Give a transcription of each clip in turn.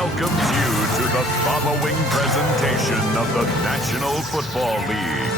welcomes you to the following presentation of the National Football League.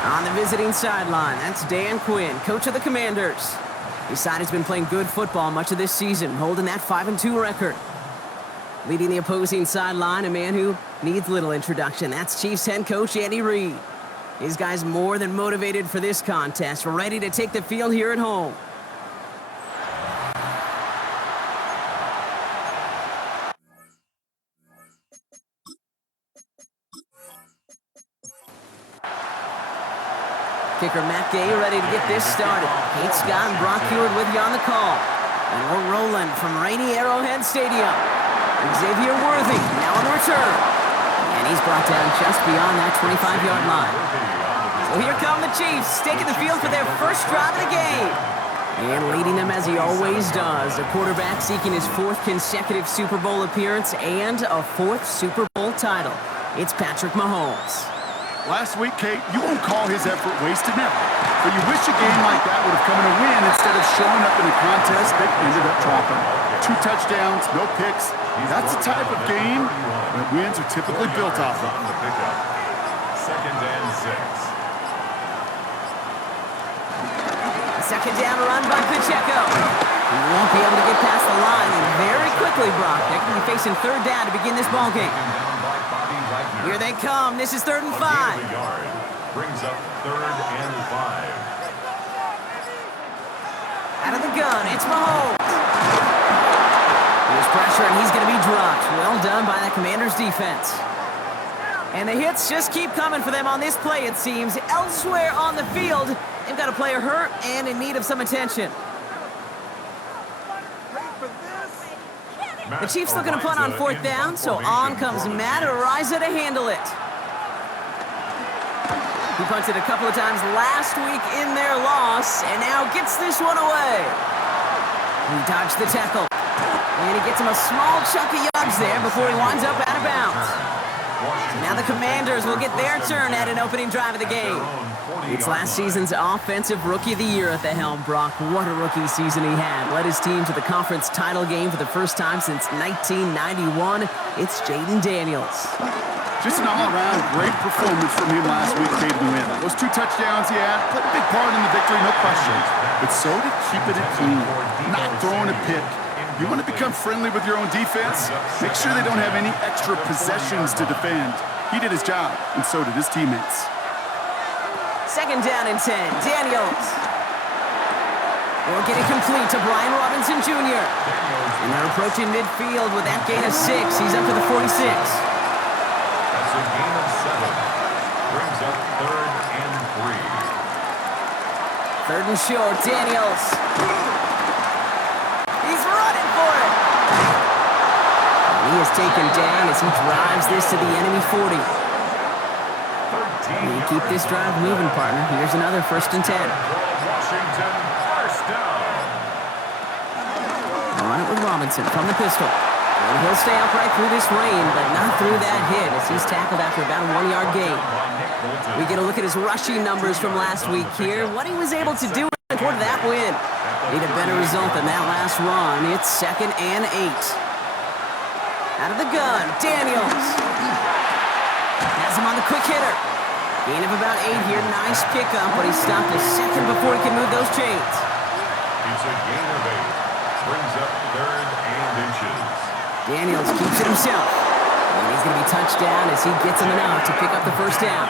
On the visiting sideline, that's Dan Quinn, coach of the Commanders. His side has been playing good football much of this season, holding that 5-2 record. Leading the opposing sideline, a man who needs little introduction. That's Chiefs head coach Andy Reid. His guys more than motivated for this contest, ready to take the field here at home. Kicker Matt Gay ready to get this started. Kate Scott and Brock Heward with you on the call. And we're rolling from rainy Arrowhead Stadium. Xavier Worthy now on the return. And he's brought down just beyond that 25-yard line. So here come the Chiefs, taking the field for their first drive of the game. And leading them as he always does, a quarterback seeking his 4th consecutive Super Bowl appearance and a 4th Super Bowl title. It's Patrick Mahomes. Last week, Kate, you won't call his effort wasted, never. But you wish a game like that would have come in a win instead of showing up in a contest that ended up dropping. 2 touchdowns, no picks. That's the type of game that wins are typically built off of. Second and 6. A second down run by Pacheco. He won't be able to get past the line, and very quickly, Brock, they're going to be facing 3rd down to begin this ballgame. Here they come. This is 3rd and 5. Brings up 3rd and 5. Out of the gun, it's Mahomes. There's pressure, and he's going to be dropped. Well done by the Commanders' defense. And the hits just keep coming for them on this play, it seems. Elsewhere on the field, they've got a player hurt and in need of some attention. The Chiefs looking to punt on 4th down, so on comes Matt Ariza to handle it. He punted a couple of times last week in their loss, and now gets this one away. He dodged the tackle, and he gets him a small chunk of yards there before he winds up out of bounds. So now the Commanders will get their turn at an opening drive of the game. It's last season's Offensive Rookie of the Year at the helm, Brock. What a rookie season he had. Led his team to the conference title game for the first time since 1991. It's Jaden Daniels. Just an all-around great performance from him last week, Kate, to win. Those 2 touchdowns he had played a big part in the victory, no question. But so did keeping it clean, not throwing a pick. You want to become friendly with your own defense? Make sure they don't have any extra possessions to defend. He did his job, and so did his teammates. 2nd down and 10. Daniels. They'll get it complete to Brian Robinson Jr. And they're approaching midfield with that gain of 6. He's up to the 46. That's a gain of 7. Brings up 3rd and 3. 3rd and short. Daniels. He's running for it. And he is taken down as he drives this to the enemy 40. You keep this drive moving, partner. Here's another 1st and 10. Washington, first down. Run it with Robinson from the pistol. And he'll stay upright through this rain, but not through that hit as he's tackled after about a 1-yard gain. We get a look at his rushing numbers from last week here. What he was able to do toward that win. Need a better result than that last run. It's 2nd and 8. Out of the gun, Daniels. Has him on the quick hitter. Gain of about 8 here. Nice pickup, but he stopped a second before he can move those chains. It's a gain of 8. Brings up 3rd and inches. Daniels keeps it himself. And he's going to be touched down as he gets him enough to pick up the 1st down.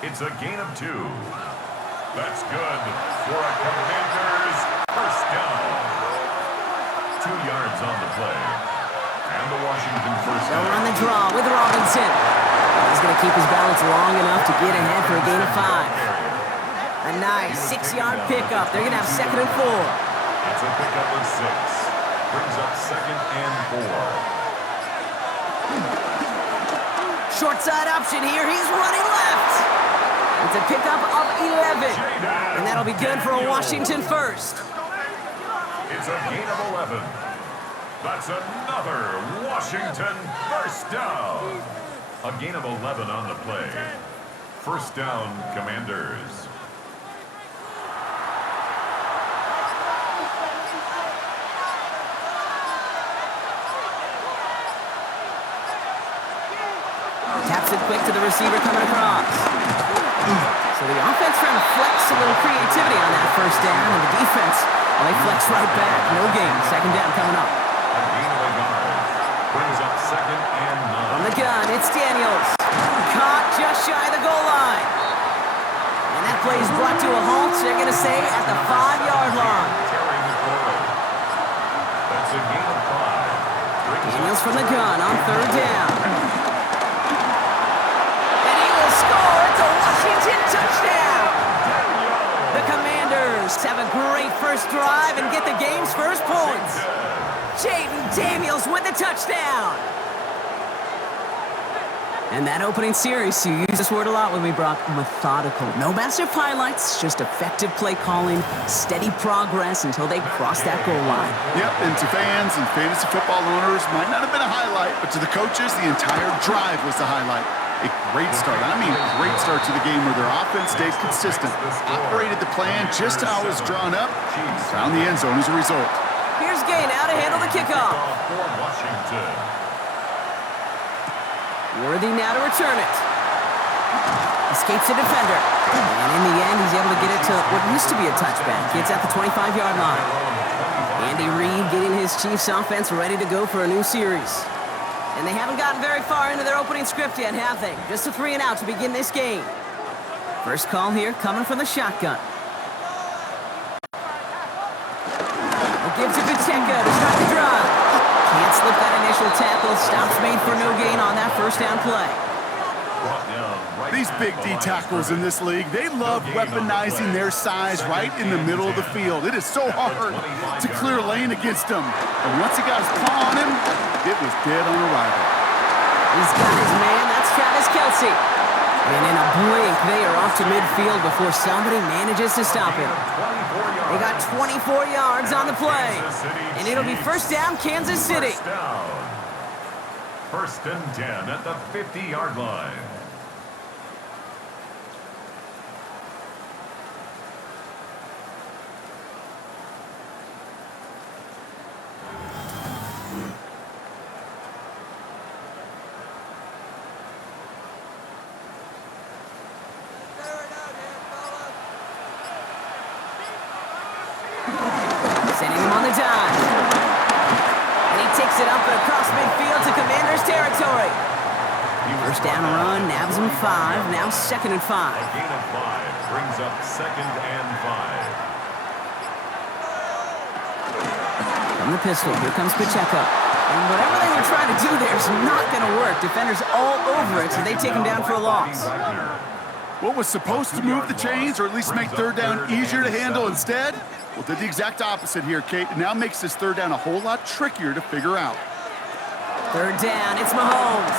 It's a gain of 2. That's good for a Commanders first down. 2 yards on the play. And the Washington first down. They'll run the draw with Robinson. He's going to keep his balance long enough to get ahead for a gain of 5. A nice 6-yard pickup. They're going to have 2nd and 4. That's a pickup of 6. Brings up 2nd and 4. Short side option here. He's running left. It's a pickup of 11. And that'll be good for a Washington first. It's a gain of 11. That's another Washington first down. A gain of 11 on the play. First down, Commanders. Taps it quick to the receiver coming across. So the offense trying to flex a little creativity on that first down, and the defense, well, they flex right back. No gain. 2nd down coming up. A gain of a yard. Brings up 2nd and 9. From the gun, it's Daniels. Caught just shy of the goal line. And that play is brought to a halt, they're going to say, at the 5-yard line. Carrying the forward. That's a gain of 5. Daniels from the gun on 3rd down. And he will score. It's a Washington touchdown. The Commanders have a great first drive and get the game's first points. Jaden Daniels with the touchdown. And that opening series, you use this word a lot with me, Brock, methodical. No massive highlights, just effective play calling, steady progress until they cross that goal line. Yep, and to fans and fantasy football owners, might not have been a highlight, but to the coaches, the entire drive was the highlight. A great start. I mean, great start to the game where their offense stayed consistent, operated the plan just how it was drawn up, and found the end zone as a result. Here's Gay now to handle the kickoff. For Washington. Worthy now to return it. Escapes the defender. And in the end, he's able to get it to what used to be a touchback. Gets at the 25-yard line. Andy Reid getting his Chiefs offense ready to go for a new series. And they haven't gotten very far into their opening script yet, have they? Just a 3 and out to begin this game. First call here coming from the shotgun. It gives it to Pacheco to start the drive. Can't slip that initial tackle. Stops made for no gain on that first down play. These big D tackles in this league, they love weaponizing their size right in the middle of the field. It is so hard to clear lane against them. And once he got his paw on him, it was dead on arrival. He's got his man. That's Travis Kelce. And in a blink, they are off to midfield before somebody manages to stop him. They got 24 yards on the play. And it'll be first down, Kansas City. First and 10 at the 50-yard line. Sending him on the dive. And he takes it up and across midfield to Commanders territory. First down run, nabs him 5, now 2nd and 5. A gain of 5 brings up 2nd and 5. From the pistol, here comes Pacheco. And whatever they were trying to do there is not going to work. Defenders all over it, so they take him down for a loss. What was supposed to move the chains, or at least make 3rd down easier to handle instead? Well, did the exact opposite here, Kate. It now makes this 3rd down a whole lot trickier to figure out. 3rd down, it's Mahomes.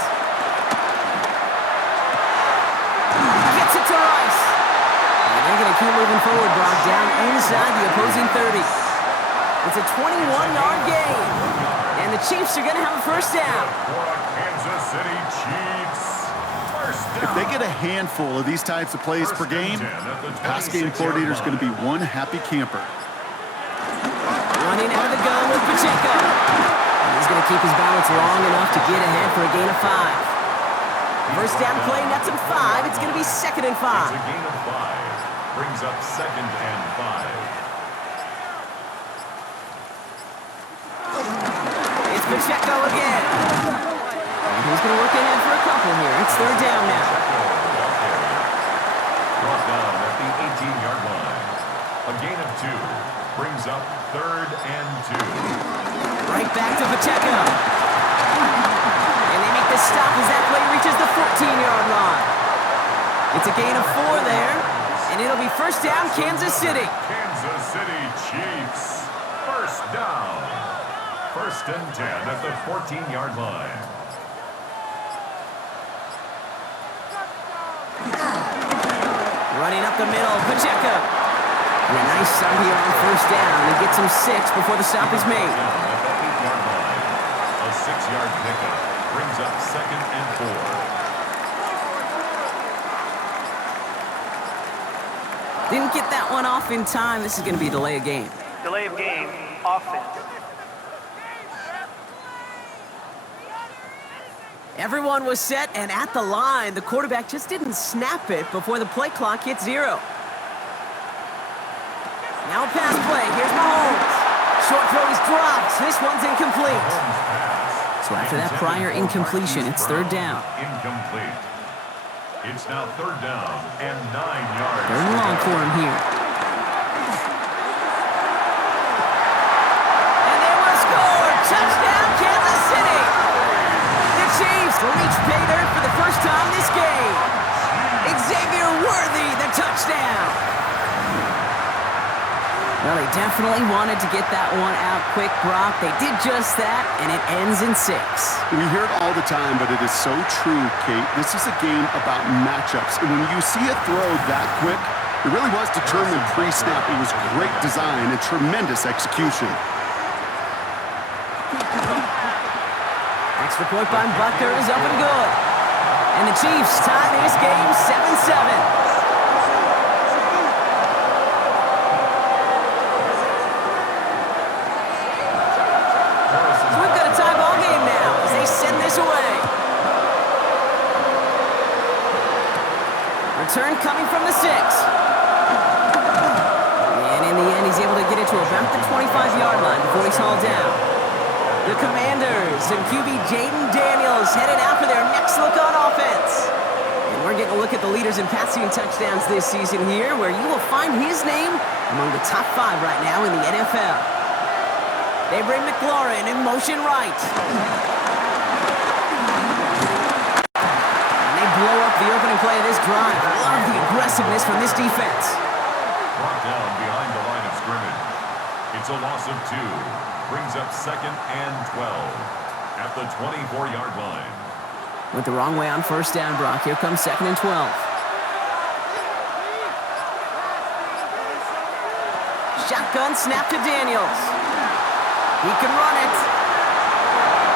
Gets it to Rice. And they're going to keep moving forward, Brock, down inside the opposing 30. It's a 21-yard gain. And the Chiefs are going to have a first down. For a Kansas City Chiefs. First down. If they get a handful of these types of plays per game, the pass game coordinator is going to be one happy camper. Running out of the gun with Pacheco. And he's going to keep his balance long enough to get ahead for a gain of 5. First down play, nets him 5. It's going to be 2nd and 5. It's a gain of 5. Brings up 2nd and 5. It's Pacheco again. And he's going to work ahead for a couple here. It's 3rd down now. Brought down at the 18-yard line. A gain of 2 brings up 3rd and 2. Right back to Pacheco. And they make the stop as that play reaches the 14-yard line. It's a gain of 4 there, and it'll be first down, Kansas City. Kansas City Chiefs. First down. 1st and 10 at the 14-yard line. Running up the middle, Pacheco. And a nice start here on first down. He gets him 6 before the stop is made. At the 8-yard line. A 6-yard pickup brings up 2nd and 4. Didn't get that one off in time. This is going to be a delay of game. Delay of game, offense. Everyone was set and at the line. The quarterback just didn't snap it before the play clock hit 0. Now a pass play. Here's Mahomes. Short throw is dropped. This one's incomplete. So after that prior incompletion, it's 3rd down. Incomplete. It's now 3rd down and 9 yards. 3rd and long for him here. And they will score. Touchdown, Kansas City. The Chiefs reach pay dirt for the first time this game. Xavier Worthy, the touchdown. Well, they definitely wanted to get that one out quick, Brock. They did just that, and it ends in 6. We hear it all the time, but it is so true, Kate. This is a game about matchups. And when you see a throw that quick, it really was determined pre-snap. It was great design and tremendous execution. Extra point by Butker is up and good. And the Chiefs tie this game 7-7. Return coming from the 6. And in the end, he's able to get it to about the 25-yard line before he's hauled down. The Commanders and QB Jaden Daniels headed out for their next look on offense. And we're getting a look at the leaders in passing touchdowns this season here, where you will find his name among the top 5 right now in the NFL. They bring McLaurin in motion right. Blow up the opening play of this drive. Love the aggressiveness from this defense. Brought down behind the line of scrimmage. It's a loss of 2. Brings up 2nd and 12 at the 24-yard line. Went the wrong way on first down, Brock. Here comes 2nd and 12. Shotgun snap to Daniels. He can run it.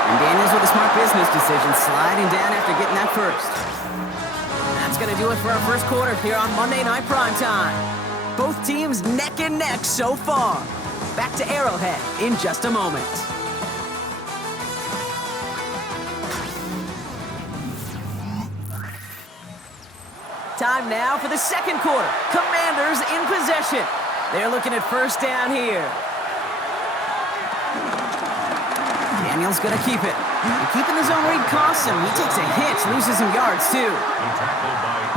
And Daniels with a smart business decision, sliding down after getting that first. That's going to do it for our first quarter here on Monday Night Primetime. Both teams neck and neck so far. Back to Arrowhead in just a moment. Time now for the second quarter. Commanders in possession. They're looking at first down here. Daniels going to keep it. And keeping his own read costs him. He takes a hit, loses some yards too.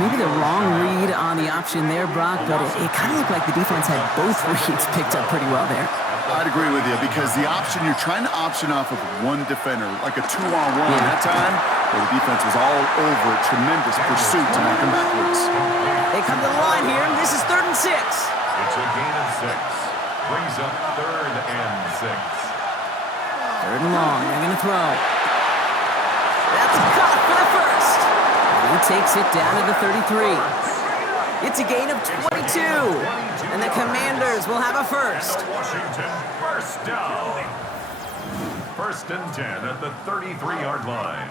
Maybe the wrong read on the option there, Brock, but it kind of looked like the defense had both reads picked up pretty well there. I'd agree with you because the option, you're trying to option off of one defender, like a 2-on-1 that time, where the defense was all over it. Tremendous pursuit to knock him backwards. They come to the line here, and this is 3rd and 6. It's a gain of 6. Brings up 3rd and 6. 3rd and long, they're going to throw. That's caught for the first. And he takes it down to the 33. It's a gain of 22. And the Commanders will have a first. Washington, first down. 1st and 10 at the 33-yard line.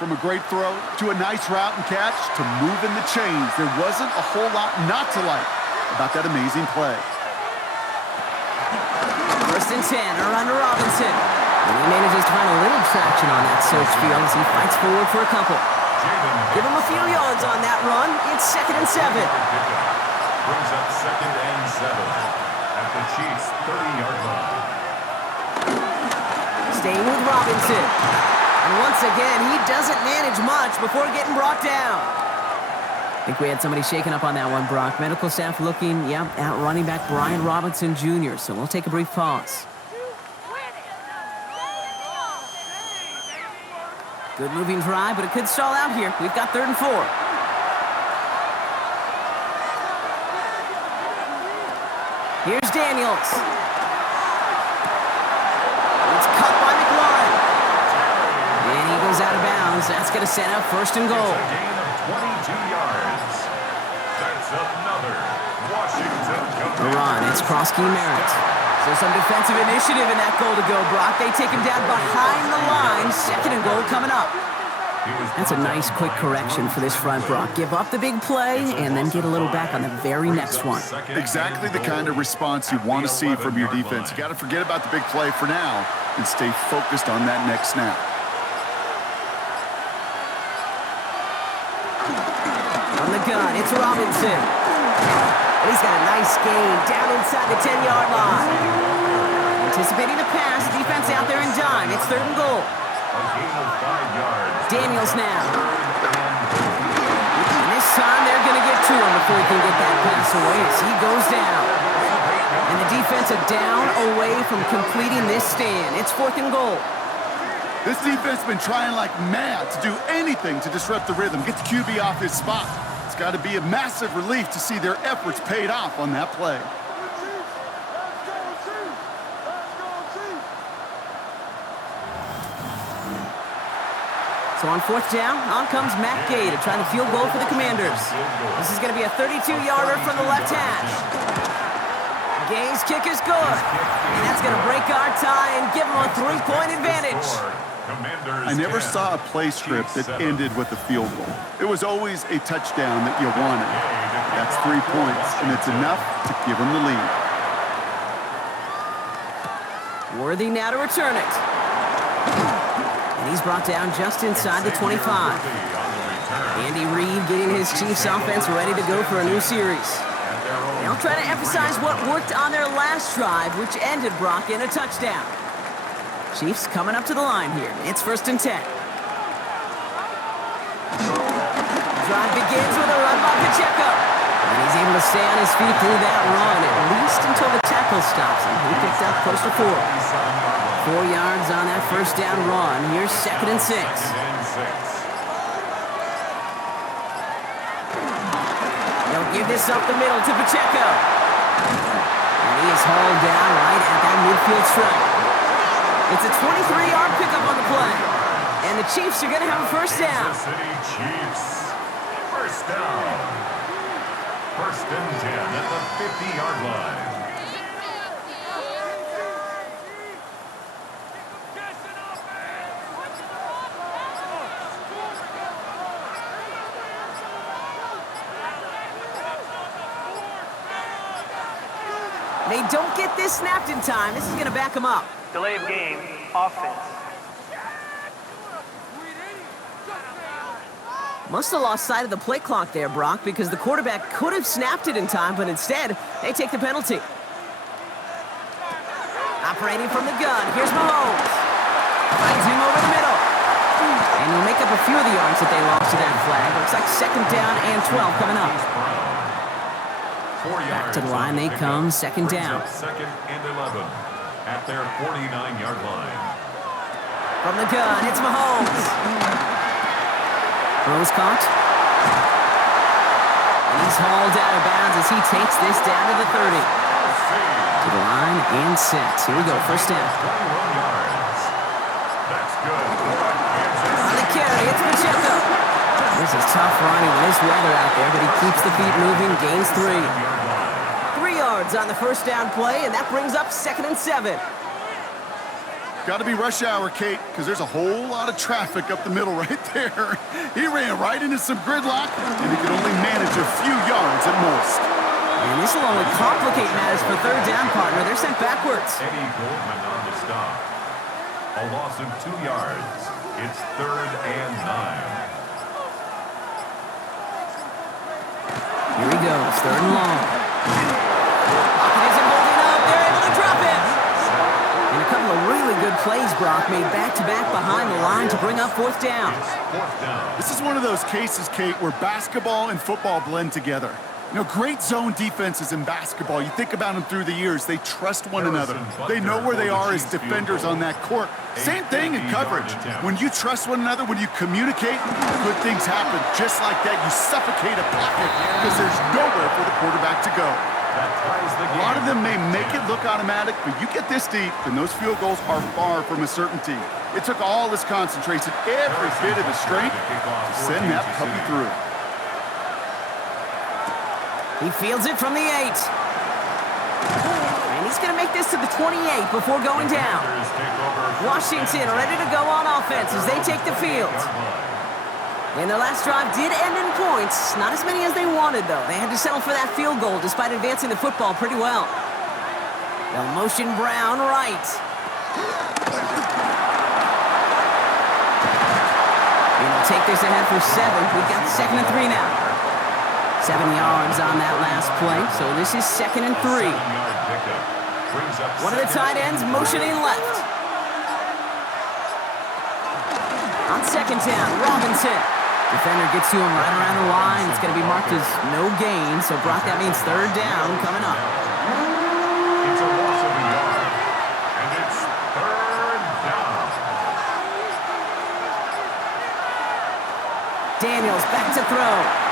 From a great throw to a nice route and catch to moving the chains, there wasn't a whole lot not to like about that amazing play. 1st and 10, around to Robinson. And he manages to find a little traction on that search field as he fights forward for a couple. Give him a few yards on that run. It's 2nd and 7. Brings up 2nd and 7 at the Chiefs' 30-yard line. Staying with Robinson. And And once again, he doesn't manage much before getting brought down. I think we had somebody shaken up on that one, Brock. Medical staff looking, at running back Brian Robinson Jr., so we'll take a brief pause. Good moving drive, but it could stall out here. We've got 3rd and 4. Here's Daniels. It's cut by McLaurin. And he goes out of bounds. That's going to set up 1st and goal. It's a gain of 22 yards. That's another Washington The run, it's Krosky Merritt. So some defensive initiative in that goal to go, Brock. They take him down behind the line. 2nd and goal coming up. That's a nice quick correction for this front, Brock. Give up the big play and then get a little back on the very next one. Exactly the kind of response you want to see from your defense. You got to forget about the big play for now and stay focused on that next snap. From the gun, it's Robinson. And he's got a nice gain down inside the 10-yard line. Anticipating the pass, defense out there in dime. It's 3rd and goal. Daniels now. And this time they're going to get to him before he can get that pass away as he goes down. And the defense a down away from completing this stand. It's 4th and goal. This defense has been trying like mad to do anything to disrupt the rhythm, get the QB off his spot. It's got to be a massive relief to see their efforts paid off on that play. So on 4th down, on comes Matt Gay to try the field goal for the Commanders. This is going to be a 32-yarder from the left hash. Gay's kick is good. And that's going to break our tie and give them a 3-point advantage. I never saw a play script that ended with a field goal. It was always a touchdown that you wanted. That's 3 points, and it's enough to give them the lead. Worthy now to return it. And he's brought down just inside the 25. Andy Reid getting his Chiefs offense ready to go for a new series. They'll try to emphasize what worked on their last drive, which ended Brock in a touchdown. Chiefs coming up to the line here. It's 1st and 10. Drive begins with a run by Pacheco. And he's able to stay on his feet through that run, at least until the tackle stops him. He picked up close to 4. 4 yards on that 1st down run. Here's 2nd and 6. They'll give this up the middle to Pacheco. And he is hauled down right at that midfield stripe. It's a 23-yard pickup on the play. And the Chiefs are going to have a 1st down. Chiefs. 1st down. 1st and 10 at the 50-yard line. They don't get this snapped in time. This is going to back them up. Delay of game, offense. Must have lost sight of the play clock there, Brock, because the quarterback could have snapped it in time, but instead, they take the penalty. Operating from the gun, here's Mahomes. Finds him over the middle. And he'll make up a few of the yards that they lost to that flag. Looks like 2nd down and 12 coming up. Back to the line they come, 2nd down. 2nd and 11 at their 49-yard line. From the gun, it's Mahomes. Throws caught. And he's hauled out of bounds as he takes this down to the 30. To the line and set. Here we go, 1st down. 21 yards. That's good. On the carry, it's Pacheco. This is tough running with this weather out there, but he keeps the feet moving, gains 3. 3 yards on the 1st down play, and that brings up 2nd and 7. Got to be rush hour, Kate, because there's a whole lot of traffic up the middle right there. He ran right into some gridlock, and he could only manage a few yards at most. And this will only complicate matters for 3rd down, partner. They're sent backwards. Eddie Goldman on the stop. A loss of 2 yards. It's 3rd and 9. Here he goes, 3rd and long. Pocket isn't holding up. They're able to drop it. And a couple of really good plays, Brock, made back-to-back behind the line to bring up fourth down. This is one of those cases, Kate, where basketball and football blend together. You know, great zone defenses in basketball. You think about them through the years. They trust one another. They know where they are as defenders on that court. Same thing in coverage. When you trust one another, when you communicate, good things happen. Just like that, you suffocate a pocket because there's nowhere for the quarterback to go. A lot of them may make it look automatic, but you get this deep, and those field goals are far from a certainty. It took all his concentration, every bit of his strength, to send that puppy through. He fields it from the 8. And he's going to make this to the 28 before going down. Washington ready to go on offense as they take the field. And their last drive did end in points. Not as many as they wanted, though. They had to settle for that field goal despite advancing the football pretty well. They'll motion Brown right. And they'll take this ahead for 7. We've got 2nd and 3 now. 7 yards on that last play, so this is 2nd and 3. One of the tight ends motioning left. On 2nd down, Robinson. Defender gets to him right around the line. It's going to be marked as no gain, so Brock, that means 3rd down coming up. It's a loss of a yard, and it's 3rd down. Daniels back to throw.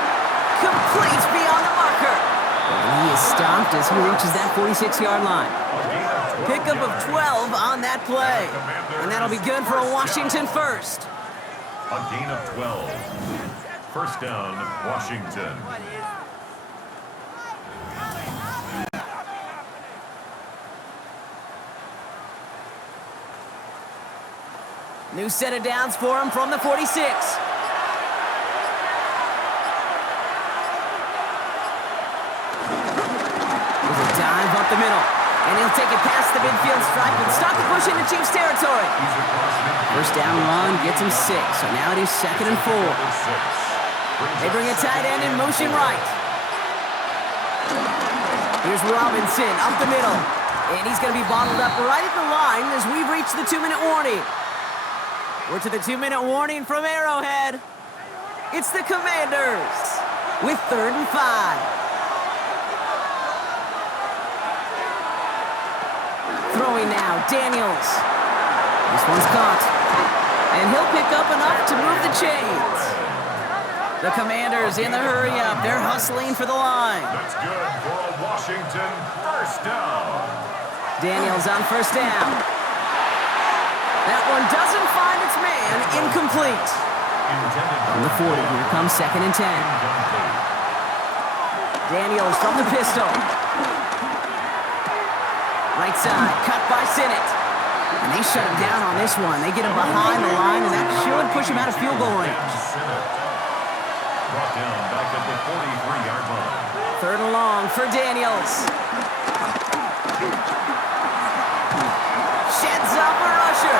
Complete beyond the marker. And he is stopped as he reaches that 46-yard line. Pickup of 12 on that play. And that'll be good for a Washington first. A gain of 12. 1st down, Washington. New set of downs for him from the 46. Dive up the middle, and he'll take it past the midfield stripe and start the push into Chiefs territory. 1st down run gets him 6, so now it is 2nd and 4. They bring a tight end in motion right. Here's Robinson up the middle, and he's going to be bottled up right at the line as we've reached the 2-minute warning. We're to the 2-minute warning from Arrowhead. It's the Commanders with 3rd and 5. Throwing now, Daniels. This one's caught. And he'll pick up enough to move the chains. The Commanders in the hurry-up. They're hustling for the line. That's good for a Washington 1st down. Daniels on 1st down. That one doesn't find its man. Incomplete. From the 40, here comes 2nd and 10. Daniels from the pistol. Right side, cut by Sinnott. And they shut him down on this one. They get him behind the line, and that should push him out of field goal range. Brought down back at the 43-yard line. 3rd and long for Daniels. Sheds up a rusher.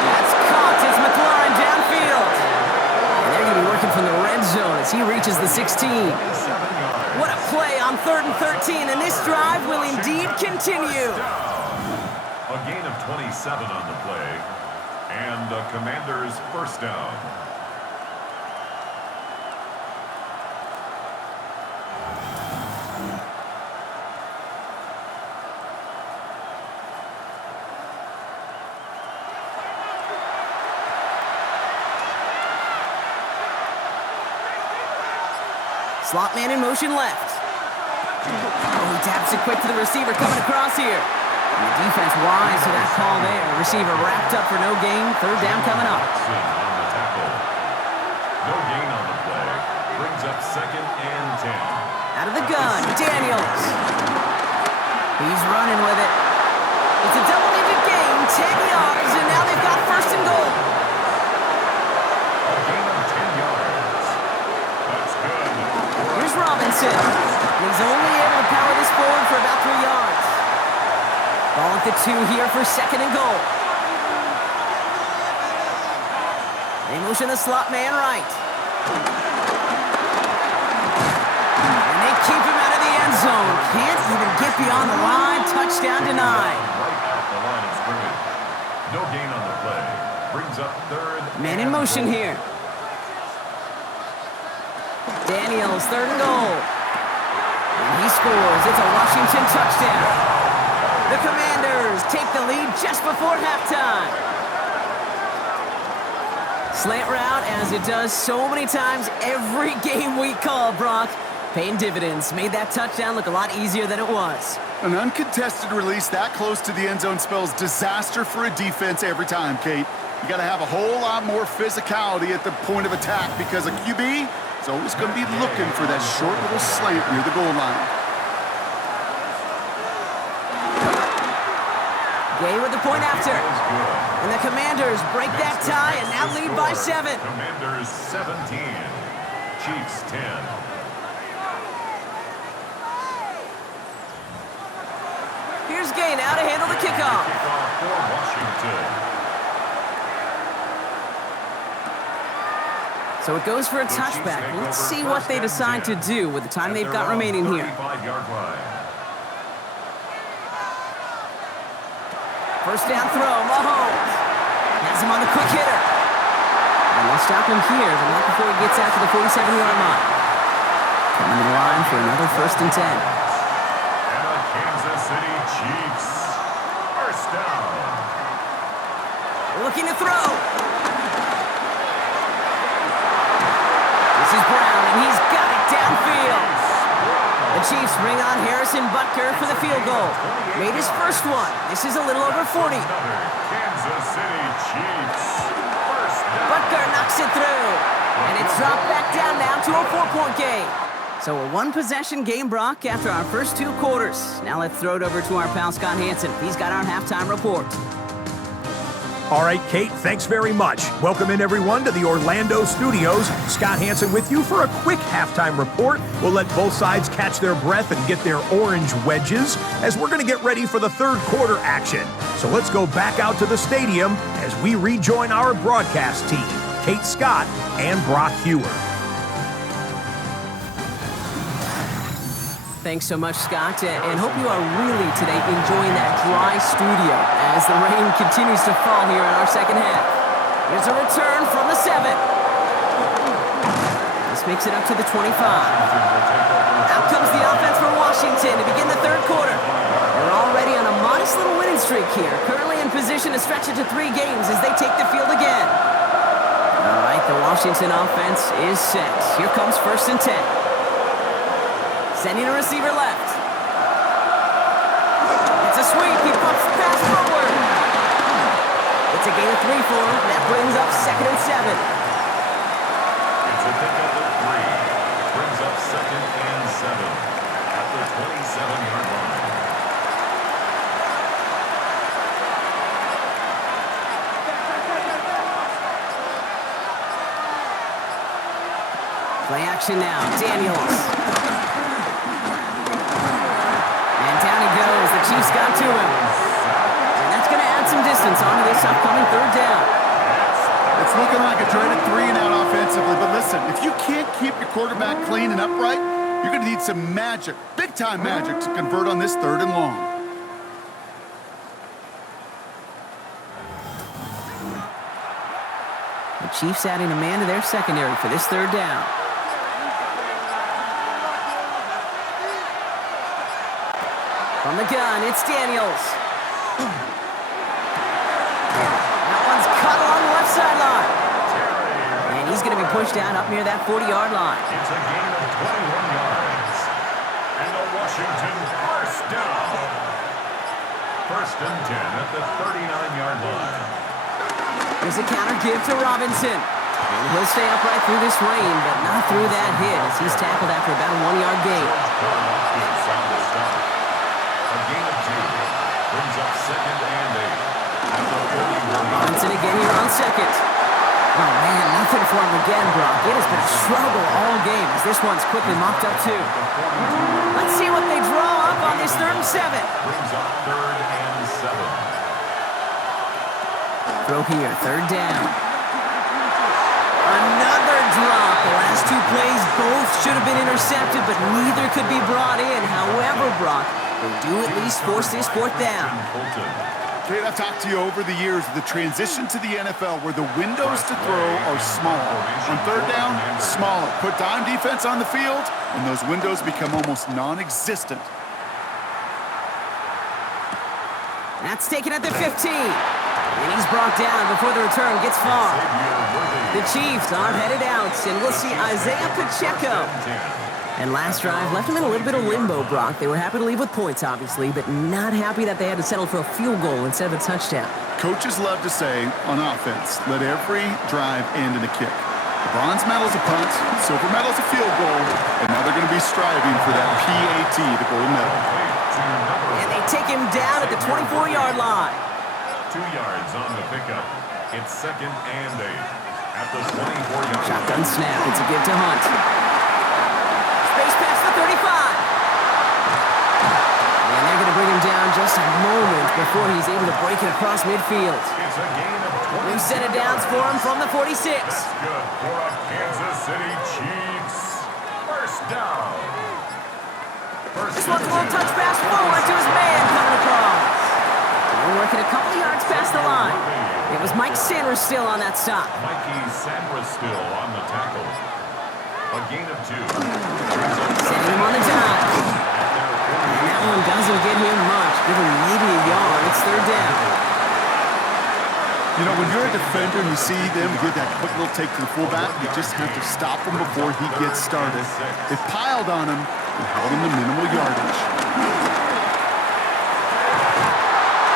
That's caught. It's McLaurin downfield. And they're going to be working from the red zone as he reaches the 16. What a play on 3rd and 13, and this drive will indeed continue. A gain of 27 on the play, and the Commanders' 1st down. Slot man in motion left. Oh, he taps it quick to the receiver coming across here. And the defense wise to that call there. Receiver wrapped up for no gain. 3rd down coming up. On the tackle. No gain on the play. Brings up 2nd and 10. Out of the gun, Daniels. He's running with it. It's a double-digit gain, 10 yards, and now they've got 1st and goal. A gain of 10 yards. That's good. Here's Robinson. He's only able to power this forward for about 3 yards. Ball at the 2 here for 2nd and goal. They motion the slot man right. And they keep him out of the end zone. Can't even get beyond the line. Touchdown denied. No gain on the play. Brings up third. Man in motion here. Daniels, 3rd and goal. And he scores. It's a Washington touchdown. The Commanders take the lead just before halftime. Slant route, as it does so many times every game we call, Brock. Paying dividends. Made that touchdown look a lot easier than it was. An uncontested release that close to the end zone spells disaster for a defense every time, Kate. You got to have a whole lot more physicality at the point of attack because a QB is always going to be looking for that short little slant near the goal line. Gay with the point after. And the Commanders break that tie and now lead by 7. Commanders 17. Chiefs 10. Here's Gay now to handle the kickoff. Kickoff for Washington. So it goes for a touchback. Let's see what they decide to do with the time they've got remaining here. 35-yard line. First down throw, Mahomes. Has him on the quick hitter. And they'll stop him here, but not before he gets out to the 47-yard line. Coming to the line for another 1st and 10. And the Kansas City Chiefs. First down. Looking to throw. This is Brown, and he's got it downfield. The Chiefs bring on Harrison Butker for the field goal. Made his first one. This is a little over 40. Kansas City Chiefs. First down. Butker knocks it through. And it's dropped back down now to a 4-point game. So a 1-possession game, Brock, after our first 2 quarters. Now let's throw it over to our pal Scott Hansen. He's got our halftime report. All right, Kate, thanks very much. Welcome in, everyone, to the Orlando studios. Scott Hansen with you for a quick halftime report. We'll let both sides catch their breath and get their orange wedges as we're going to get ready for the 3rd quarter action. So let's go back out to the stadium as we rejoin our broadcast team, Kate Scott and Brock Hewer. Thanks so much, Scott, and hope you are really today enjoying that dry studio as the rain continues to fall here in our second half. Here's a return from the 7. This makes it up to the 25. Out comes the offense for Washington to begin the 3rd quarter. They're already on a modest little winning streak here, currently in position to stretch it to 3 games as they take the field again. All right, the Washington offense is set. Here comes 1st and 10. Sending a receiver left. It's a sweep. He bumps the pass forward. It's a gain of 3 for him. That brings up 2nd and 7. It's a pickup of 3. Brings up 2nd and 7 at the 27-yard line. Play action now. Daniels. And down he goes. The Chiefs got to him. And that's going to add some distance onto this upcoming 3rd down. It's looking like a dreaded 3 and out offensively, but listen, if you can't keep your quarterback clean and upright, you're going to need some magic, big-time magic, to convert on this 3rd and long. The Chiefs adding a man to their secondary for this 3rd down. From the gun, it's Daniels. That one's cut along the left sideline. And he's going to be pushed down up near that 40-yard line. It's a gain of 21 yards. And a Washington first down. 1st and 10 at the 39-yard line. There's a counter give to Robinson. And he'll stay upright through this rain, but not through that hit as he's tackled after about a 1-yard gain. A gain of 2. Brings up 2nd and 8. Robinson again here on 2nd. Oh, man, nothing for him again, Brock. It has been a struggle all game as this one's quickly mopped up, too. Let's see what they draw up on this 3rd and 7. Brings up 3rd and 7. Throw here, 3rd down. Another drop. The last 2 plays both should have been intercepted, but neither could be brought in. However, Brock, they do at least force this 4th down. Kate, I've talked to you over the years of the transition to the NFL where the windows to throw are smaller. On third down, smaller. Put dime defense on the field, and those windows become almost non-existent. That's taken at the 15. And he's brought down before the return gets far. The Chiefs are headed out, and we'll see Isaiah Pacheco. And last drive left them in a little bit of limbo, Brock. They were happy to leave with points, obviously, but not happy that they had to settle for a field goal instead of a touchdown. Coaches love to say, on offense, let every drive end in a kick. The bronze medal's a punt, silver medal's a field goal, and now they're going to be striving for that PAT, the gold medal. And they take him down at the 24-yard line. 2 yards on the pickup. It's 2nd and 8 at the 24-yard line. Shotgun snap. It's a give to Hunt. Space past the 35. And they're going to bring him down just a moment before he's able to break it across midfield. It's a gain of 20. New set of downs for him from the 46. That's good for a Kansas City Chiefs. First down. This one's a little touch pass forward to his man coming across. They're working a couple yards past the line. It was Mike Sanders still on that stop. Mikey Sanders still on the tackle. A gain of 2. Setting him on the dive. And that one doesn't get him much. Give him maybe a yard. It's third down. You know, when you're a defender and you see them give that quick little take to the fullback, you just have to stop him before he gets started. They piled on him and held him to minimal yardage.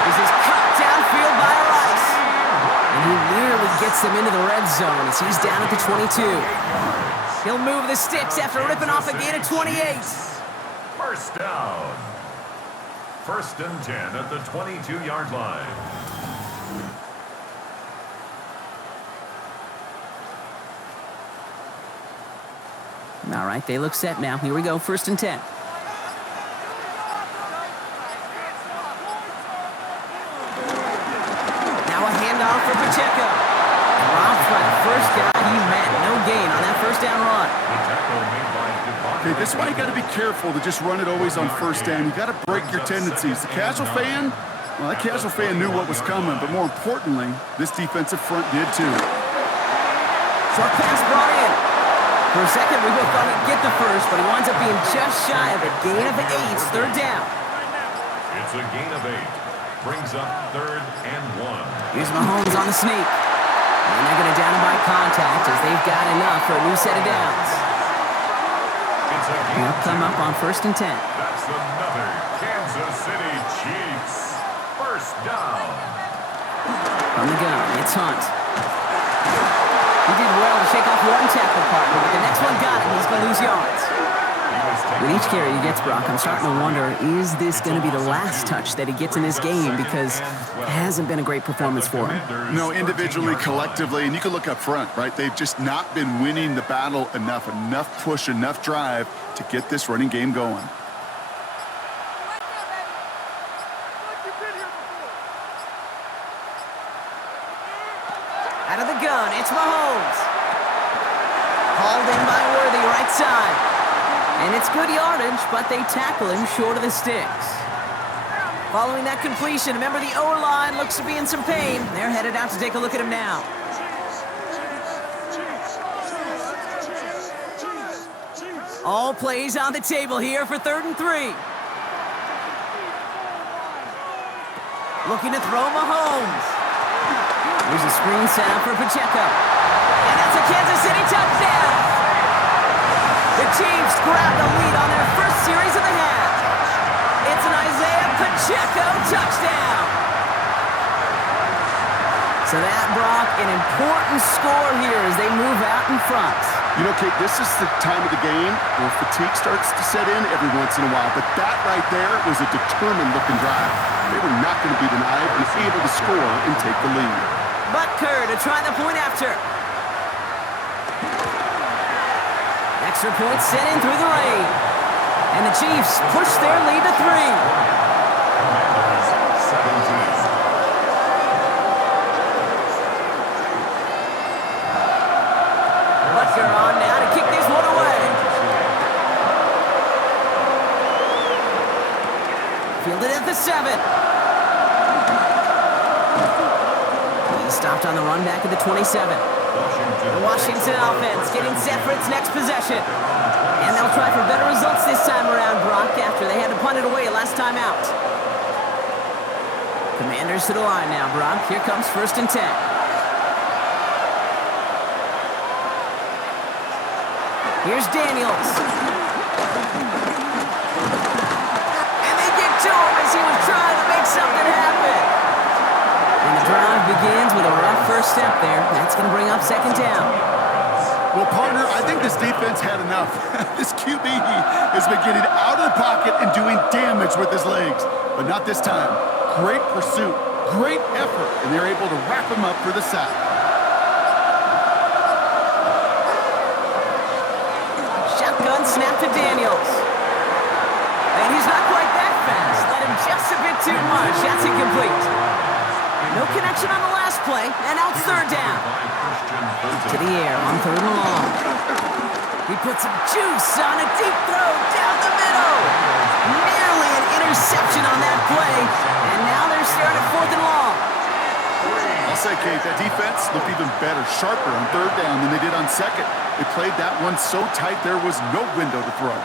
This is cut downfield by Rice. And he nearly gets them into the red zone as he's down at the 22. He'll move the sticks after ripping off a gain of 28. First down. 1st and 10 at the 22-yard line. All right, they look set now. Here we go, 1st and 10. Now a handoff for Pacheco. Robbed for the first guy he met. No gain on that first down run. Okay, this is why you got to be careful to just run it always on first down. You got to break your tendencies. The casual fan, well, that casual fan knew what was coming, but more importantly, this defensive front did too. Short pass brought in. For a second, we both thought he'd get the first, but he winds up being just shy of a gain of 8. Third down. It's a gain of 8. Brings up 3rd and 1. Here's Mahomes on the sneak. And they're going to down him by contact as they've got enough for a new set of downs. He'll come up on 1st and 10. That's another Kansas City Chiefs. First down. From the gun, it's Hunt. He did well to shake off one tackle partner, but the next one got him. He's going to lose yards. With each carry he gets, Brock, I'm starting to wonder, is this going to be the last touch that he gets in this game? Because it hasn't been a great performance for him. No, individually, collectively, and you can look up front, right? They've just not been winning the battle enough push, enough drive to get this running game going. Out of the gun, it's Mahomes. Hauled in by Worthy, right side. And it's good yardage, but they tackle him short of the sticks. Following that completion, remember the O-line looks to be in some pain. They're headed out to take a look at him now. All plays on the table here for 3rd and 3. Looking to throw Mahomes. Here's a screen set up for Pacheco. And that's a Kansas City touchdown. The Chiefs grab the lead on their first series of the half. It's an Isaiah Pacheco touchdown. So that, Brock, an important score here as they move out in front. You know, Kate, this is the time of the game where fatigue starts to set in every once in a while, but that right there was a determined-looking drive. They were not going to be denied and able to score and take the lead. Butker to try the point after. Extra point sent in through the rain. And the Chiefs push their lead to 3. Butker on now to kick this one away. Fielded at the 7. He stopped on the run back at the 27. The Washington offense getting set for its next possession. And they'll try for better results this time around, Brock, after they had to punt it away last time out. Commanders to the line now, Brock. Here comes 1st and 10. Here's Daniels. And they get to him as he was trying to make something happen. And the drive begins with a rough first step there. That's going to bring up 2nd down. Well, partner, I think this defense had enough. This QB has been getting out of the pocket and doing damage with his legs. But not this time. Great pursuit, great effort, and they're able to wrap him up for the sack. Shotgun snap to Daniels. And he's not quite that fast. Let him just a bit too much. That's incomplete. No connection on the last play, and now it's 3rd down. To the air on 3rd and long. He puts some juice on a deep throw down the middle. Nearly an interception on that play, and now they're staring at 4th and long. I'll say, Kate, that defense looked even better, sharper on 3rd down than they did on 2nd. They played that one so tight there was no window to throw.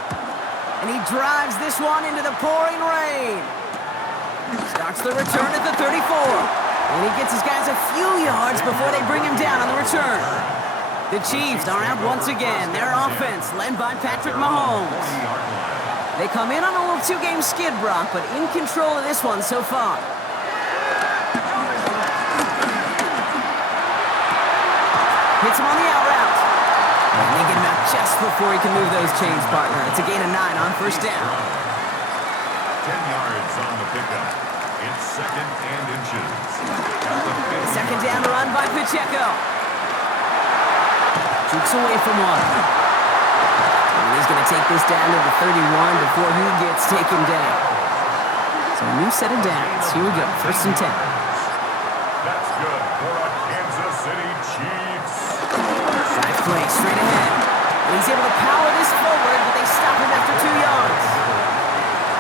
And he drives this one into the pouring rain. Starts the return at the 34. And he gets his guys a few yards before they bring him down on the return. The Chiefs are out once again. Their offense led by Patrick Mahomes. They come in on a little 2-game skid, Brock, but in control of this one so far. Hits him on the out route. And they get him out just before he can move those chains, partner. It's a gain of 9 on 1st down. 10 yards on the pickup. It's 2nd and inches. 2nd down run by Pacheco. Jukes away from one. And he's going to take this down to the 31 before he gets taken down. So a new set of downs. Here we go, 1st and 10. That's good for a Kansas City Chiefs. 5 plays straight ahead. And he's able to power this forward, but they stop him after 2 yards.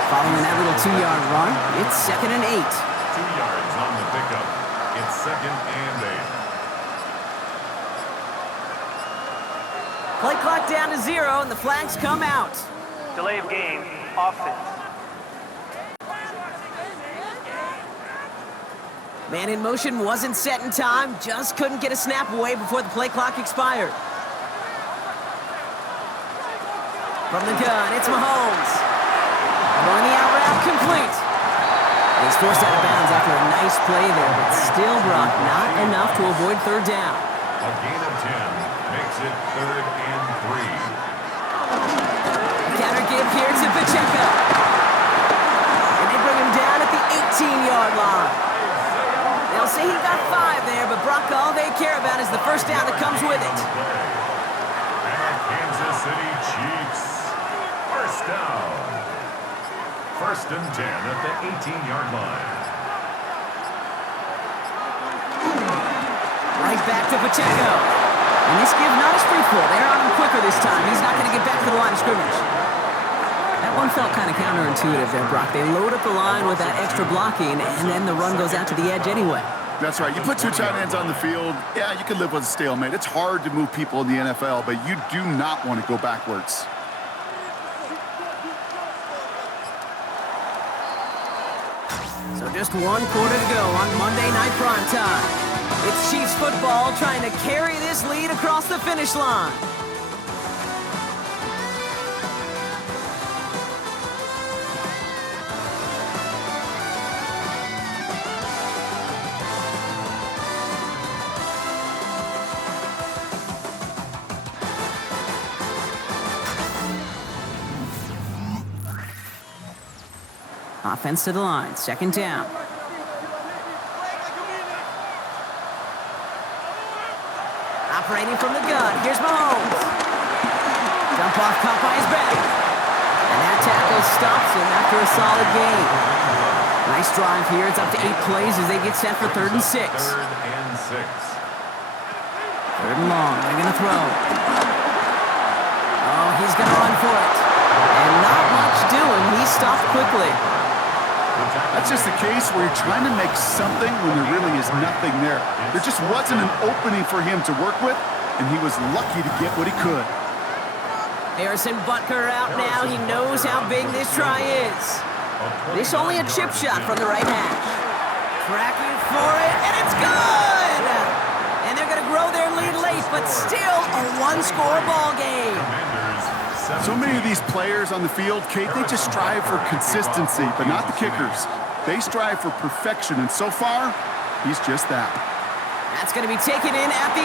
Following that little 2-yard run, it's 2nd and 8. 2 yards on the pickup. It's 2nd and 8. Play clock down to 0, and the flags come out. Delay of game, offense. Man in motion wasn't set in time, just couldn't get a snap away before the play clock expired. From the gun, it's Mahomes. Throwing the out route complete. He's forced out of bounds after a nice play there, but still, Brock, not enough to avoid 3rd down. A gain of 10 makes it 3rd and 3. Counter give here to Pacheco. And they bring him down at the 18-yard line. They'll say he got 5 there, but Brock, all they care about is the 1st down that comes with it. And the Kansas City Chiefs. 1st down. 1st and 10 at the 18-yard line. Right back to Pacheco. And this give not as fruitful. They're on him quicker this time. He's not going to get back to the line of scrimmage. That one felt kind of counterintuitive there, Brock. They load up the line with that extra blocking, and then the run goes out to the edge anyway. That's right. You put 2 tight ends on the field, yeah, you can live with a stalemate. It's hard to move people in the NFL, but you do not want to go backwards. So just 1 quarter to go on Monday Night Primetime. It's Chiefs football trying to carry this lead across the finish line. Offense to the line, 2nd down. Operating from the gun, here's Mahomes. Dump off caught by his back. And that tackle stops him after a solid gain. Nice drive here, it's up to 8 plays as they get set for 3rd and 6. 3rd and 6. 3rd and long, they're gonna throw. Oh, he's gonna run for it. And not much doing, he stopped quickly. That's just a case where you're trying to make something when there really is nothing there. There just wasn't an opening for him to work with, and he was lucky to get what he could. Harrison Butker out now. He knows how big this try is. This only a chip shot from the right hash. Tracking for it, and it's good! And they're going to grow their lead late, but still a one-score ball game. So many of these players on the field, Kate, they just strive for consistency, but not the kickers. They strive for perfection, and so far, he's just that. That's going to be taken in at the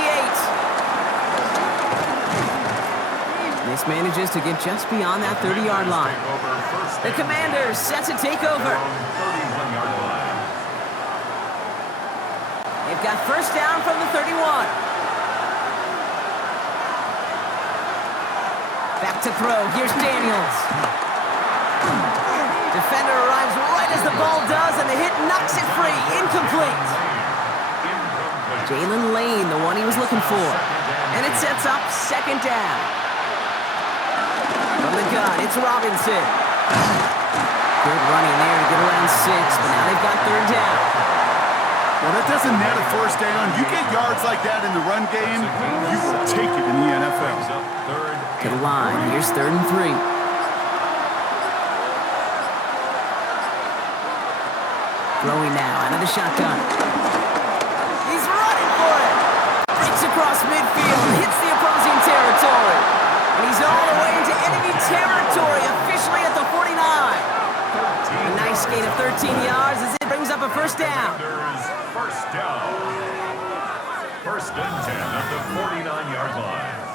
8. This manages to get just beyond that 30-yard line. The Commanders set to take over. They've got first down from the 31. Back to throw. Here's Daniels. Defender arrives right as the ball does, and the hit knocks it free. Incomplete. Jalen Lane, the one he was looking for. And it sets up second down. From the gun, it's Robinson. Good running there to get around 6, but now they've got third down. Well, that doesn't net a first down. You get yards like that in the run game, you will take it in the NFL. To the line, here's 3rd and 3. Throwing now out of the shotgun. He's running for it. Breaks across midfield, hits the opposing territory. And he's all the way into enemy territory, officially at the 49. A nice gain of 13 yards as it brings up a first down. First down. First and 10 at the 49-yard line.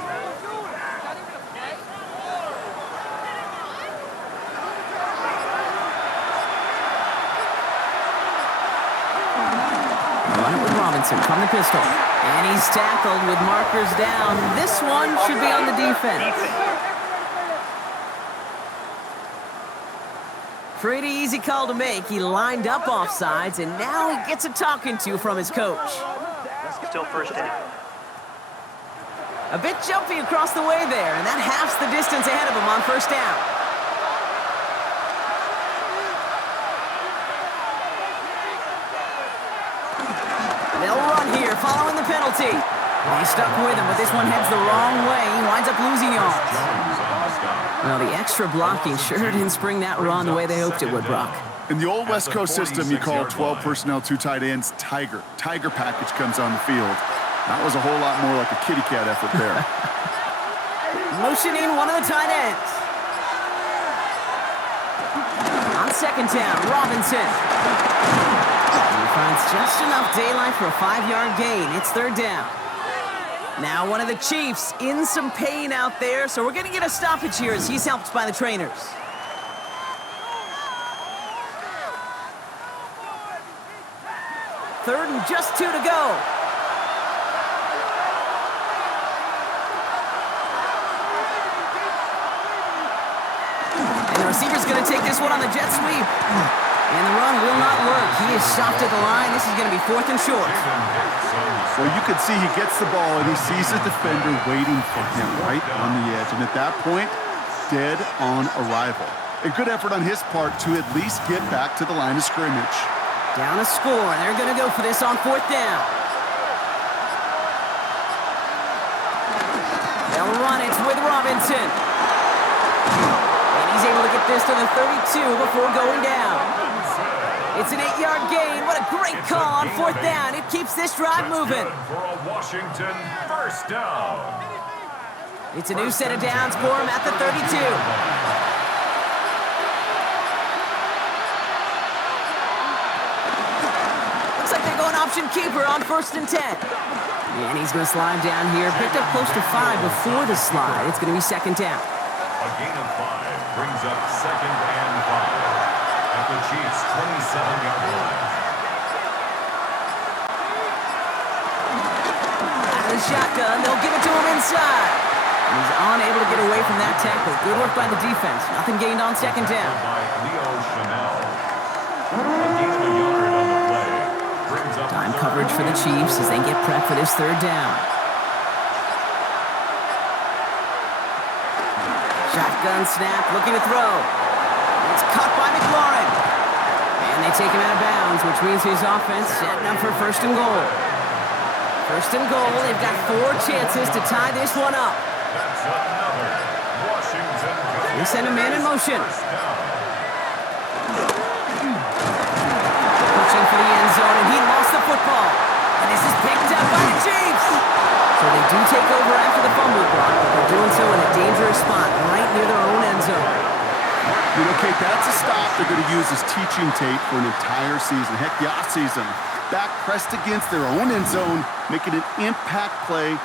Run it with Robinson from the pistol. And he's tackled with markers down. This one should be on the defense. Pretty easy call to make. He lined up offsides, and now he gets a talking to from his coach. Still first inning. A bit jumpy across the way there, and that halves the distance ahead of him on first down. They'll run here, following the penalty. Well, he's stuck with him, but this one heads the wrong way. He winds up losing yards. Well, the extra blocking sure didn't spring that run the way they hoped it would, Brock. In the old West Coast system, you call 12 personnel, 2 tight ends, Tiger. Tiger package comes on the field. That was a whole lot more like a kitty cat effort there. Motioning one of the tight ends. On second down, Robinson. He finds just enough daylight for a 5-yard gain. It's third down. Now one of the Chiefs in some pain out there, so we're going to get a stoppage here as he's helped by the trainers. Third and just 2 to go. And the receiver's going to take this one on the jet sweep. And the run will not work. He is stopped at the line. This is going to be 4th and short. Well, you can see he gets the ball and he sees the defender waiting for him right on the edge. And at that point, dead on arrival. A good effort on his part to at least get back to the line of scrimmage. Down a score, and they're going to go for this on 4th down. They'll run it with Robinson. And he's able to get this to the 32 before going down. It's an 8-yard gain. What a great call on 4th down. It keeps this drive moving. For a Washington first down. It's a new set of downs for him at the 32. Looks like they're going option keeper on 1st and 10. And he's going to slide down here. Picked up close to 5 before the slide. It's going to be second down. A gain of 5 brings up second and 5. At the Chiefs' 27-yard line. Out of the shotgun, they'll give it to him inside. And he's unable to get away from that tackle. Good work by the defense. Nothing gained on second down. By Leo Chanel. A gain of a yard on the play. Brings up Time coverage for the Chiefs as they get prep for this third down. Shotgun snap, looking to throw. It's caught by McLaurin. And they take him out of bounds, which means his offense setting up for first and goal. First and goal, they've got 4 chances to tie this one up. That's another Washington. They send a man in motion. Pushing for the end zone, and he lost the football. And this is picked up by the Chiefs. So they do take over after the fumble block, but they're doing so in a dangerous spot right near their own end zone. You know, Kate, that's a stop they're going to use as teaching tape for an entire season. Heck, the offseason. Back pressed against their own end zone, making an impact play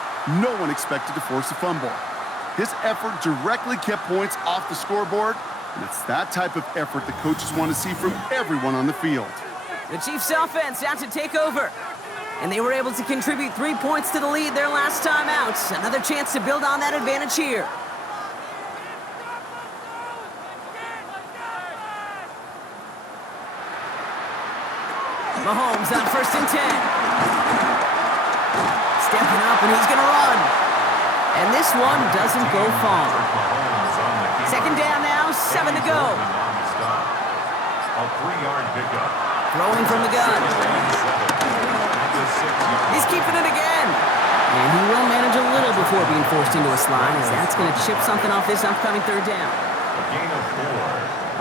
no one expected to force a fumble. His effort directly kept points off the scoreboard, and it's that type of effort the coaches want to see from everyone on the field. The Chiefs offense out to take over. And they were able to contribute 3 points to the lead their last time out. Another chance to build on that advantage here. Mahomes on first and 10. Stepping up, and he's going to run. And this one doesn't go far. Second down now, 7 to go. A 3-yard pickup. Throwing from the gun. He's keeping it again. And he will manage a little before being forced into a slide, as that's going to chip something off this upcoming third down. A gain of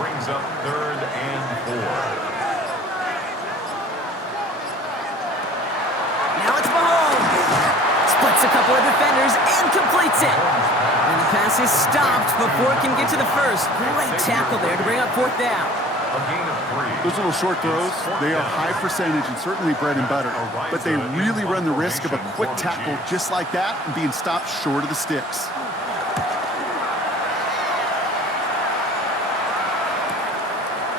4 brings up 3rd and 4. Now it's Mahomes. Splits a couple of defenders and completes it. And the pass is stopped before it can get to the first. Great tackle there to bring up 4th down. A gain of 3. Those little short throws, they are high percentage and certainly bread and butter. But they really run the risk of a quick tackle just like that and being stopped short of the sticks.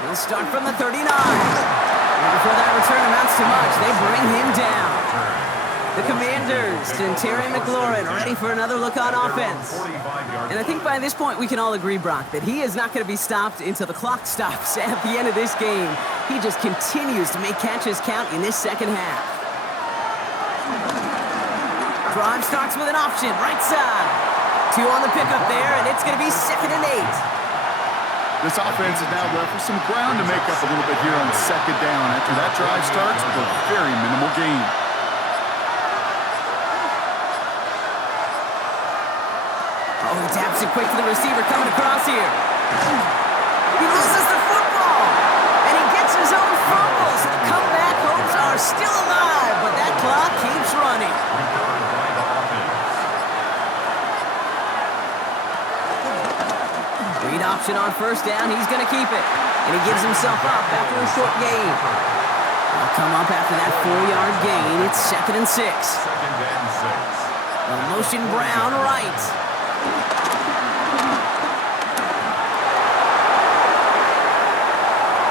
He'll start from the 39. And before that return amounts to much, they bring him down. The Commanders and Terry McLaurin ready for another look on offense. And I think by this point we can all agree, Brock, that he is not going to be stopped until the clock stops at the end of this game. He just continues to make catches count in this second half. Drive starts with an option, right side. 2 on the pickup there, and it's going to be 2nd and 8. This offense is now left with some ground to make up a little bit here on 2nd down after that drive starts with a very minimal gain. Oh, he taps it quick to the receiver coming across here. He loses the football, and he gets his own fumble, so the comeback hopes are still alive, but that clock keeps running. Read option on first down, he's going to keep it, and he gives himself up after a short gain. They'll come up after that 4-yard gain. It's 2nd and 6. 2nd and 6. A motion Brown right.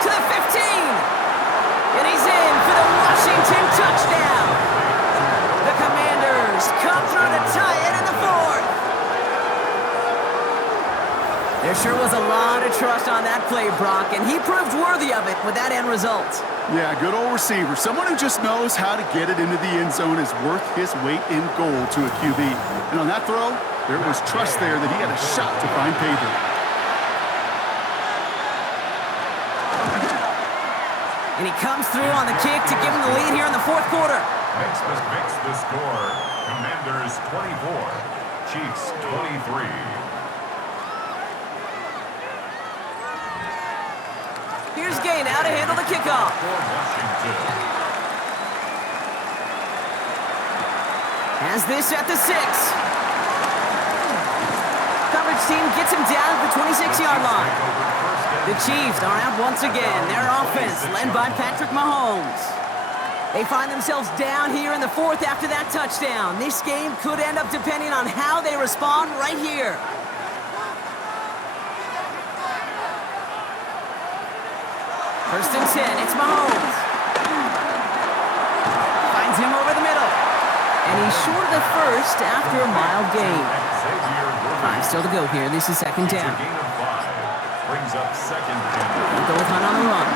To the 15. And he's in for the Washington touchdown. The Commanders come through to tie it in the 4th. There sure was a lot of trust on that play, Brock, and he proved worthy of it with that end result. Yeah, good old receiver. Someone who just knows how to get it into the end zone is worth his weight in gold to a QB. And on that throw, there was trust there that he had a shot to find pay dirt. And he comes through on the kick to give him the lead here in the 4th quarter. Makes the score. Commanders 24, Chiefs 23. Here's Gay now to handle the kickoff. For Washington. Has this at the 6. Coverage team gets him down at the 26-yard line. The Chiefs are out once again. Their offense led by Patrick Mahomes. They find themselves down here in the 4th after that touchdown. This game could end up depending on how they respond right here. First and 10, it's Mahomes. Finds him over the middle. And he's short of the first after a mild gain. 5 still to go here. This is 2nd down. Gain of 5 brings up 2nd down. He'll go with Hunt on the run.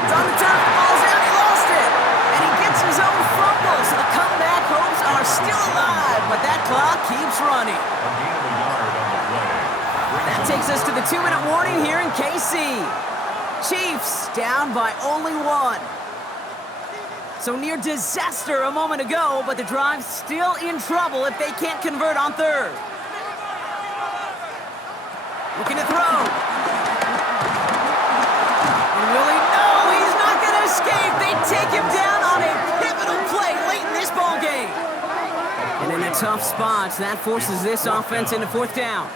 It's on the turf, ball's out, he lost it. And he gets his own fumble, so the comeback hopes are still alive, but that clock keeps running. A gain of a yard on the play. That takes us to the 2-minute warning here in KC. Chiefs down by only one. So near disaster a moment ago, but the drive's still in trouble if they can't convert on third. Looking to throw. And will he? No, he's not going to escape. They take him down on a pivotal play late in this ball game. And in a tough spot, that forces this offense into fourth down.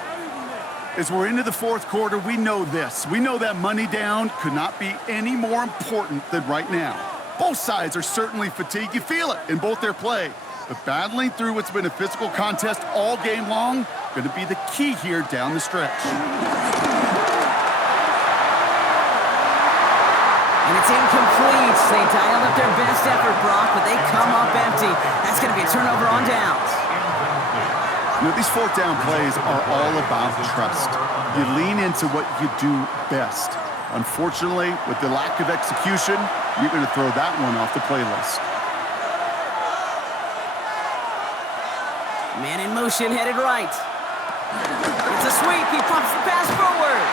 As we're into the fourth quarter, we know this. We know that money down could not be any more important than right now. Both sides are certainly fatigued. You feel it in both their play. But battling through what's been a physical contest all game long, going to be the key here down the stretch. And it's incomplete. They dialed up their best effort, Brock, but they come up empty. That's going to be a turnover on downs. You know, these fourth down plays are all about trust. You lean into what you do best. Unfortunately, with the lack of execution, you're going to throw that one off the playlist. Man in motion, headed right. It's a sweep. He pumps the pass forward.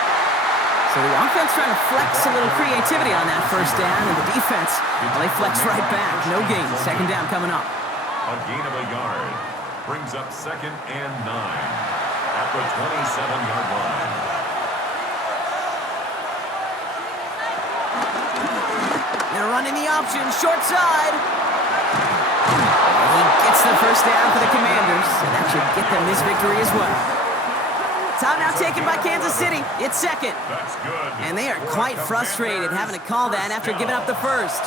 So the offense trying to flex a little creativity on that first down, and the defense, well, they flex right back. No gain. Second down coming up. A gain of a yard brings up 2nd and 9 at the 27-yard line. They're running the option, short side. He gets the first down for the Commanders, and that should get them this victory as well. Timeout taken by Kansas City. It's second. That's good. And they are quite frustrated having to call that after giving up the first.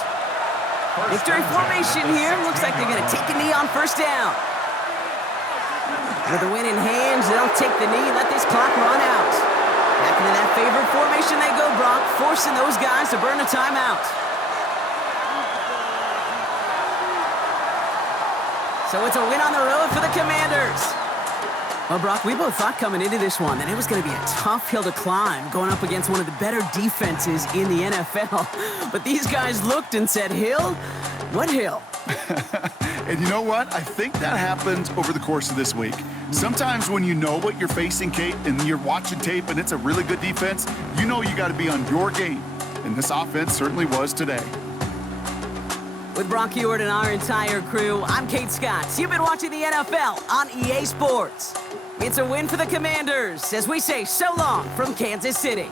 Victory formation here. Looks like they're going to take a knee on first down. With the win in hand, they'll take the knee and let this clock run out. Back into that favorite formation they go, Brock, forcing those guys to burn a timeout. So it's a win on the road for the Commanders. Well, Brock, we both thought coming into this one that it was going to be a tough hill to climb going up against one of the better defenses in the NFL. But these guys looked and said, hill? What hill? And you know what? I think that happens over the course of this week. Sometimes when you know what you're facing, Kate, and you're watching tape and it's a really good defense, you know you got to be on your game. And this offense certainly was today. With Brock Heward and our entire crew, I'm Kate Scott. You've been watching the NFL on EA Sports. It's a win for the Commanders as we say so long from Kansas City.